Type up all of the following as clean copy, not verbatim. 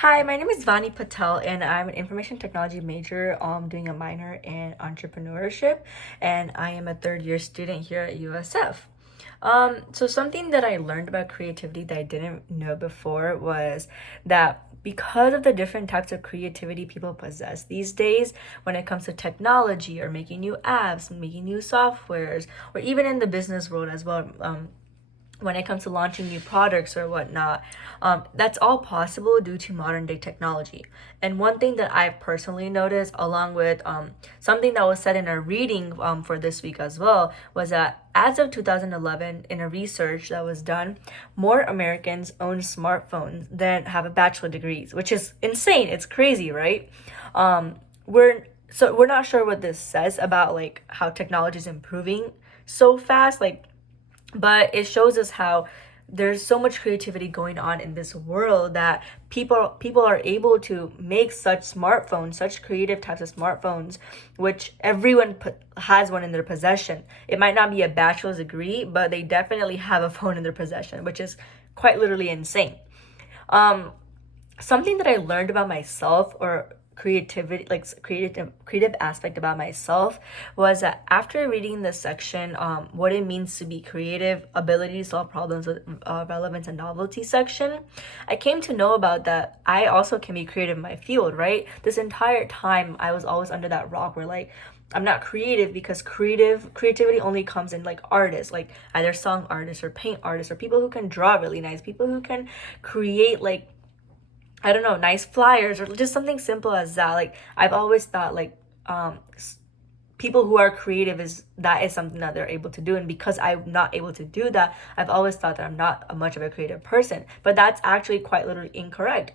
Hi, my name is Vani Patel, and I'm an information technology major, doing a minor in entrepreneurship, and I am a third year student here at USF. So something that I learned about creativity that I didn't know before was that because of the different types of creativity people possess these days, when it comes to technology or making new apps, making new softwares, or even in the business world as well, when it comes to launching new products or whatnot. That's all possible due to modern day technology. And one thing that I've personally noticed, along with something that was said in a reading for this week as well, was that as of 2011, in a research that was done, more Americans own smartphones than have a bachelor degrees, which is insane. It's crazy, right? We're not sure what this says about like how technology is improving so fast, but it shows us how there's so much creativity going on in this world that people are able to make such smartphones, such creative types of smartphones, which has one in their possession. It might not be a bachelor's degree, but they definitely have a phone in their possession, which is quite literally insane. um Something that I learned about myself, or creativity, like creative aspect about myself, was that after reading this section, what it means to be creative, ability to solve problems with relevance and novelty section, I came to know about that I also can be creative in my field, right? This entire time I was always under that rock where like I'm not creative because creativity only comes in like artists, like either song artists or paint artists or people who can draw really nice, people who can create like, I don't know, nice flyers or just something simple as that. Like I've always thought like people who are creative is something that they're able to do, and because I'm not able to do that, I've always thought that I'm not much of a creative person. But that's actually quite literally incorrect.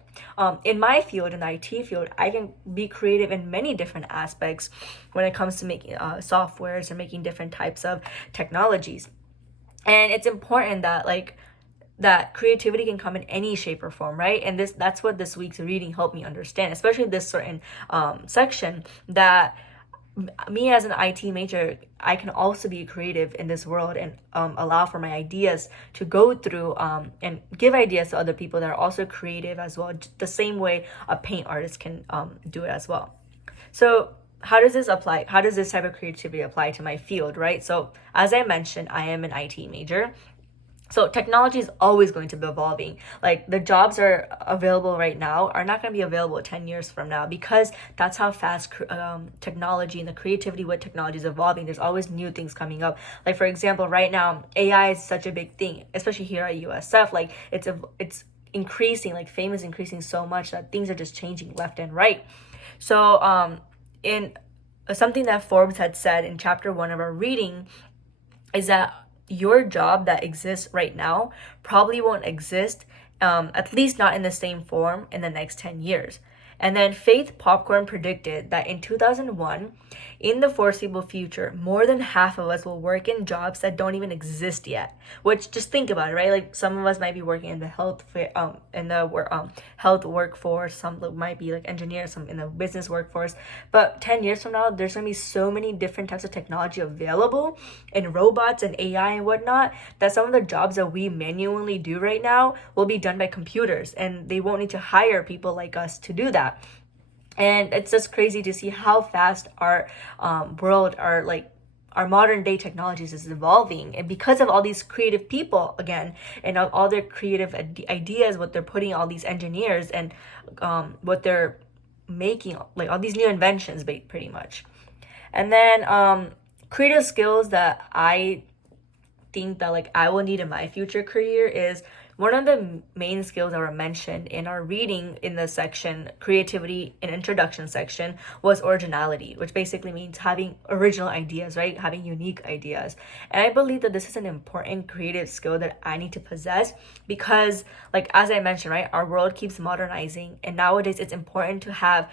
In my field, in the IT field, I can be creative in many different aspects when it comes to making softwares or making different types of technologies. And it's important that that creativity can come in any shape or form, right? And that's what this week's reading helped me understand, especially this certain section, that me as an IT major, I can also be creative in this world and allow for my ideas to go through and give ideas to other people that are also creative as well, the same way a paint artist can do it as well. So how does this apply? How does this type of creativity apply to my field, right? So as I mentioned, I am an IT major. So technology is always going to be evolving. Like the jobs are available right now are not going to be available 10 years from now, because that's how fast technology and the creativity with technology is evolving. There's always new things coming up. Like for example, right now AI is such a big thing, especially here at USF. Like it's increasing, like fame is increasing so much that things are just changing left and right. So in something that Forbes had said in chapter 1 of our reading is that your job that exists right now probably won't exist, at least not in the same form, in the next 10 years. And then Faith Popcorn predicted that in 2001, in the foreseeable future, more than half of us will work in jobs that don't even exist yet. Which, just think about it, right? Like some of us might be working in the health workforce. Some might be like engineers. Some in the business workforce. But 10 years from now, there's gonna be so many different types of technology available, and robots and AI and whatnot, that some of the jobs that we manually do right now will be done by computers, and they won't need to hire people like us to do that. And it's just crazy to see how fast our world, our modern day technologies is evolving. And because of all these creative people again, and all their creative ideas, what they're putting, all these engineers, and what they're making, like all these new inventions pretty much. And then creative skills that I think that like I will need in my future career is, one of the main skills that were mentioned in our reading in the section creativity in introduction section was originality, which basically means having original ideas, right? Having unique ideas. And I believe that this is an important creative skill that I need to possess, because like as I mentioned, right, our world keeps modernizing, and nowadays it's important to have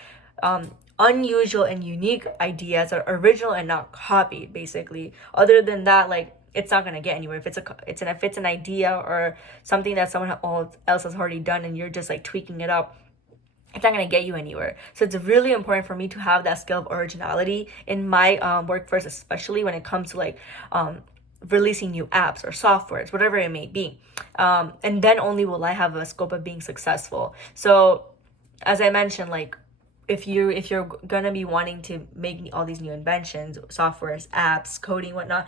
unusual and unique ideas that are original and not copied, basically. Other than that, like it's not gonna get anywhere. If it's an idea or something that someone else has already done, and you're just like tweaking it up, it's not gonna get you anywhere. So it's really important for me to have that skill of originality in my workforce, especially when it comes to like releasing new apps or softwares, whatever it may be. And then only will I have a scope of being successful. So as I mentioned, like if you're gonna be wanting to make all these new inventions, softwares, apps, coding, whatnot,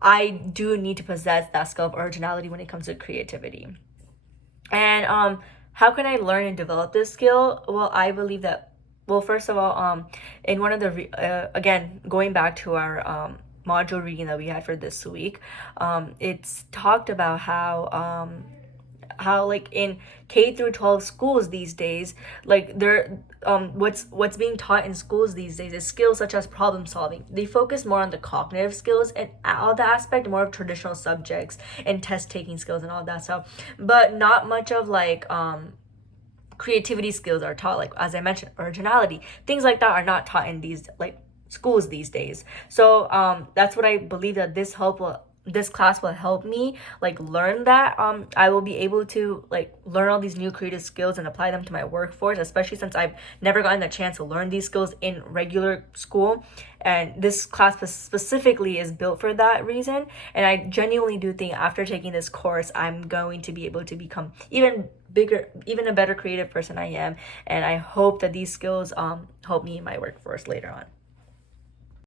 I do need to possess that skill of originality when it comes to creativity. And how can I learn and develop this skill? Well, I believe that, well, first of all, in one of the again, going back to our module reading that we had for this week, it's talked about how like in K through 12 schools these days, like they're what's being taught in schools these days is skills such as problem solving. They focus more on the cognitive skills and all the aspect, more of traditional subjects and test taking skills and all that stuff, but not much of like creativity skills are taught. Like as I mentioned, originality, things like that are not taught in these like schools these days. So that's what I believe that this class will help me like learn that. I will be able to like learn all these new creative skills and apply them to my workforce, especially since I've never gotten the chance to learn these skills in regular school, and this class specifically is built for that reason. And I genuinely do think after taking this course, I'm going to be able to become even bigger, even a better creative person I am, and I hope that these skills help me in my workforce later on.